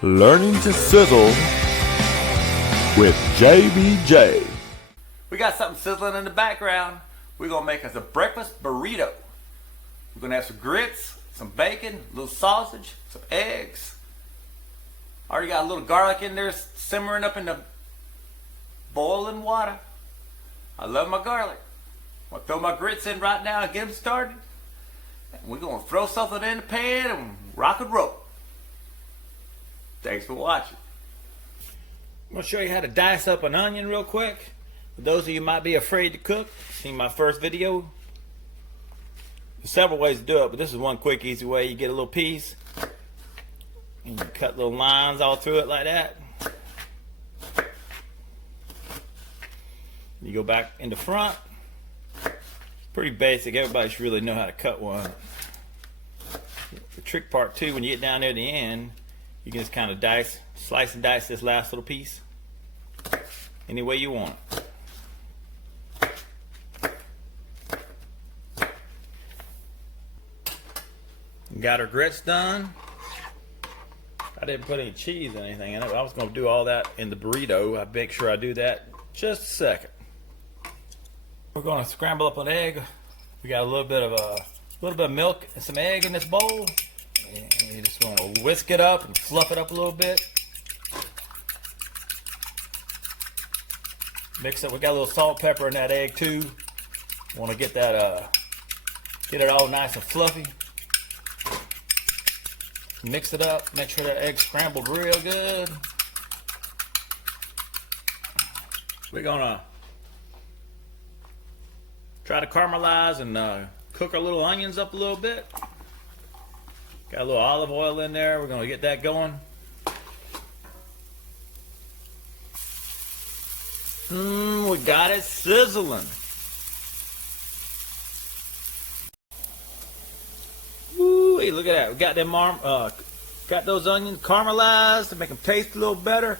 Learning to Sizzle with JBJ. We got something sizzling in the background. We're going to make us a breakfast burrito. We're going to have some grits, some bacon, a little sausage, some eggs. Already got a little garlic in there simmering up in the boiling water. I love my garlic. I'm going to throw my grits in right now and get them started. And we're going to throw something in the pan and rock and roll. Thanks for watching. I'm going to show you how to dice up an onion real quick. For those of you who might be afraid to cook, seen my first video. There's several ways to do it, but this is one quick, easy way. You get a little piece, and you cut little lines all through it like that. You go back in the front. It's pretty basic. Everybody should really know how to cut one. The trick part too, when you get down there at the end, you can just kind of slice and dice this last little piece any way you want. Got our grits done. I didn't put any cheese or anything in it. I was going to do all that in the burrito. I'll make sure I do that in just a second. We're going to scramble up an egg. We got a little bit of milk and some egg in this bowl. And you just want to whisk it up and fluff it up a little bit. Mix it. We got a little salt, pepper in that egg too. Want to get that, get it all nice and fluffy. Mix it up. Make sure that egg's scrambled real good. We're gonna try to caramelize and cook our little onions up a little bit. Got a little olive oil in there. We're going to get that going. We got it sizzling. Woo, hey, look at that. We got them got those onions caramelized to make them taste a little better.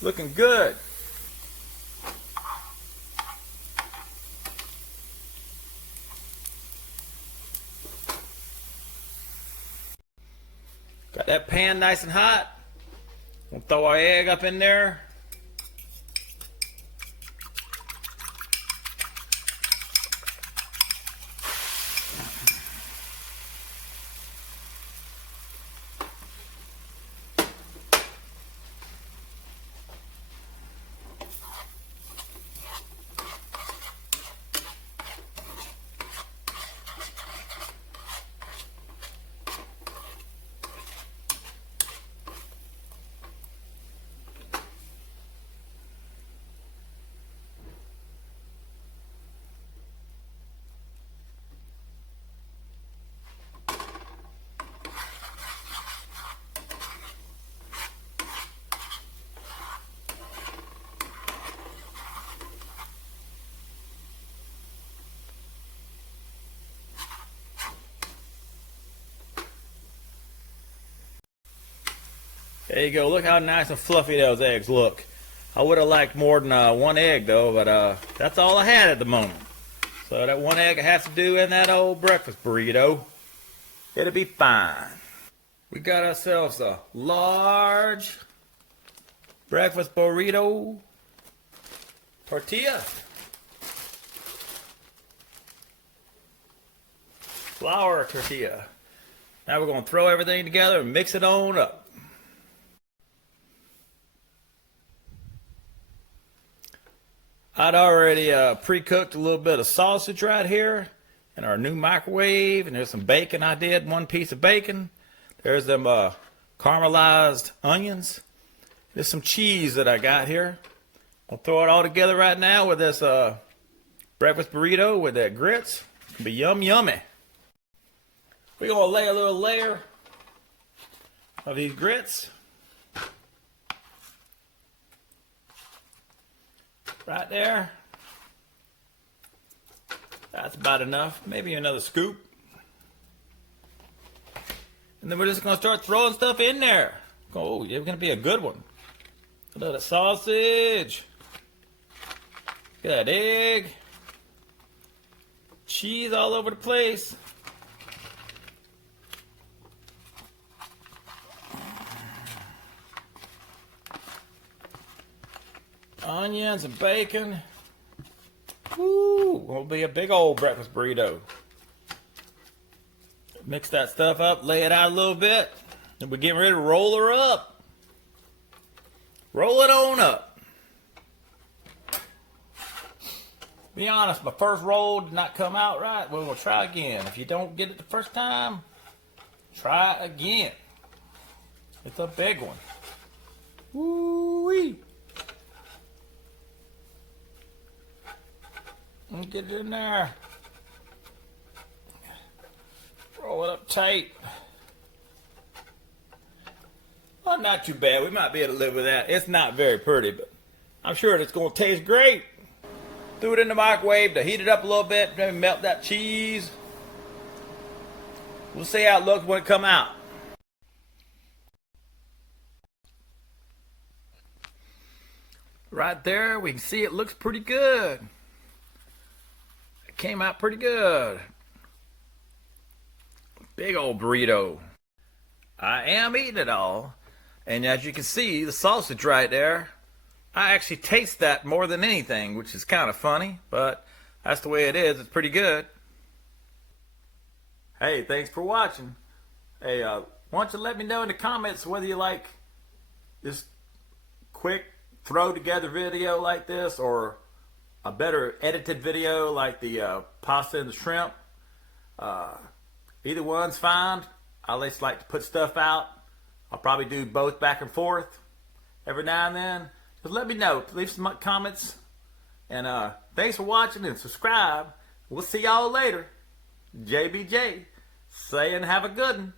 Looking good. Got that pan nice and hot. We'll throw our egg up in there. There you go. Look how nice and fluffy those eggs look. I would have liked more than one egg though, but that's all I had at the moment. So that one egg has to do in that old breakfast burrito. It'll be fine. We got ourselves a large breakfast burrito tortilla. Flour tortilla. Now we're going to throw everything together and mix it on up. I'd already pre-cooked a little bit of sausage right here in our new microwave, and there's some bacon I did, one piece of bacon. There's them caramelized onions. There's some cheese that I got here. I'll throw it all together right now with this breakfast burrito with that grits. It's gonna be yummy. We're gonna lay a little layer of these grits right there. That's about enough. Maybe another scoop. And then we're just going to start throwing stuff in there. Oh, it's going to be a good one. A little sausage. Look at that egg. Cheese all over the place. onions and bacon. Woo! Will be a big old breakfast burrito. Mix that stuff up, lay it out a little bit, and we're getting ready to roll her up. Roll it on up. Be honest, my first roll did not come out right. We're going to try again. If you don't get it the first time, try again. It's a big one. Woo-wee. Get it in there. Roll it up tight. Well, not too bad. We might be able to live with that. It's not very pretty, but I'm sure it's going to taste great. Threw it in the microwave to heat it up a little bit. Maybe melt that cheese. We'll see how it looks when it come out. Right there, we can see it looks pretty good. It came out pretty good. Big old burrito. I am eating it all. And as you can see, the sausage right there, I actually taste that more than anything, which is kind of funny, but that's the way it is. It's pretty good. Hey, thanks for watching. Hey, why don't you let me know in the comments whether you like this quick throw together video like this or a better edited video like the pasta and the shrimp. Either one's fine. I just like to put stuff out. I'll probably do both back and forth every now and then. Just let me know. Leave some comments. And thanks for watching and subscribe. We'll see y'all later. JBJ saying have a good one.